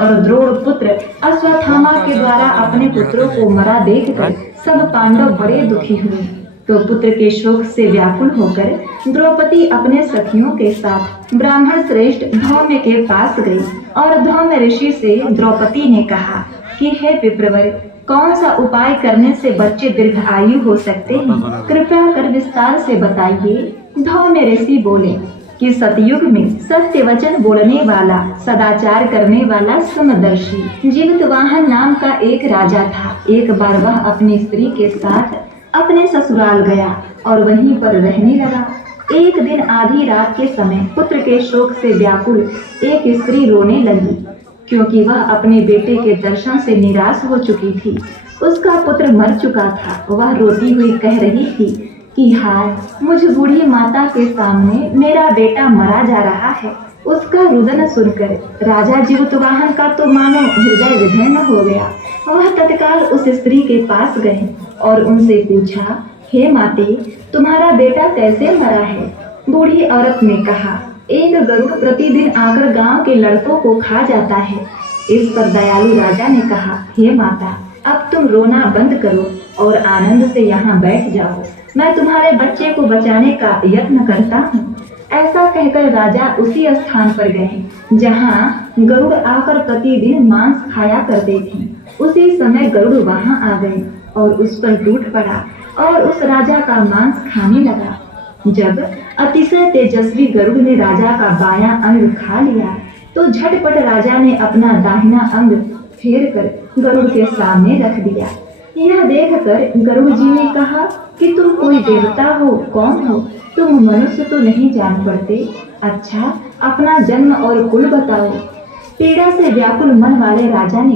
और द्रोण पुत्र अश्वत्थामा के द्वारा अपने पुत्रों को मरा देखकर सब पांडव बड़े दुखी हुए। तो पुत्र के शोक से व्याकुल होकर द्रौपदी अपने सखियों के साथ ब्राह्मण श्रेष्ठ धौम्य के पास गई और धौम्य ऋषि से द्रौपदी ने कहा कि हे विप्रवर, कौन सा उपाय करने से बच्चे दीर्घायु हो सकते हैं, कृपया कर विस्तार से बताइए। धौम्य ऋषि बोले कि सतयुग में सत्य वचन बोलने वाला, सदाचार करने वाला, समदर्शी जीवितवाहन नाम का एक राजा था। एक बार वह अपनी स्त्री के साथ अपने ससुराल गया और वहीं पर रहने लगा। एक दिन आधी रात के समय पुत्र के शोक से व्याकुल एक स्त्री रोने लगी, क्योंकि वह अपने बेटे के दर्शन से निराश हो चुकी थी। उसका पुत्र मर चुका था। वह रोती हुई कह रही थी कि हाय, मुझ बूढ़ी माता के सामने मेरा बेटा मरा जा रहा है। उसका रुदन सुनकर राजा जीवितवाहन का तो मानो हृदय विदीर्ण हो गया। वह तत्काल उस स्त्री के पास गए और उनसे पूछा, हे माते, तुम्हारा बेटा कैसे मरा है? बूढ़ी औरत ने कहा, एक गरुड़ प्रतिदिन आकर गांव के लड़कों को खा जाता है। इस पर दयालु राजा ने कहा, हे माता, अब तुम रोना बंद करो और आनंद से यहाँ बैठ जाओ। मैं तुम्हारे बच्चे को बचाने का यत्न करता हूँ। ऐसा कहकर राजा उसी स्थान पर गए जहाँ गरुड़ आकर प्रतिदिन मांस खाया करते थे। उसी समय गरुड़ वहाँ आ गए और उस पर टूट पड़ा और उस राजा का मांस खाने लगा। जब अतिशय तेजस्वी गरुड़ ने राजा का बायां अंग खा लिया तो झटपट राजा ने अपना दाहिना अंग फेर कर गरुड़ के सामने रख दिया। यह देखकर गरुड़ जी ने कहा कि तुम कोई देवता हो, कौन हो? तुम मनुष्य तो नहीं जान पड़ते। अच्छा, अपना जन्म और कुल बताओ। पीड़ा से व्याकुल मन वाले राजा ने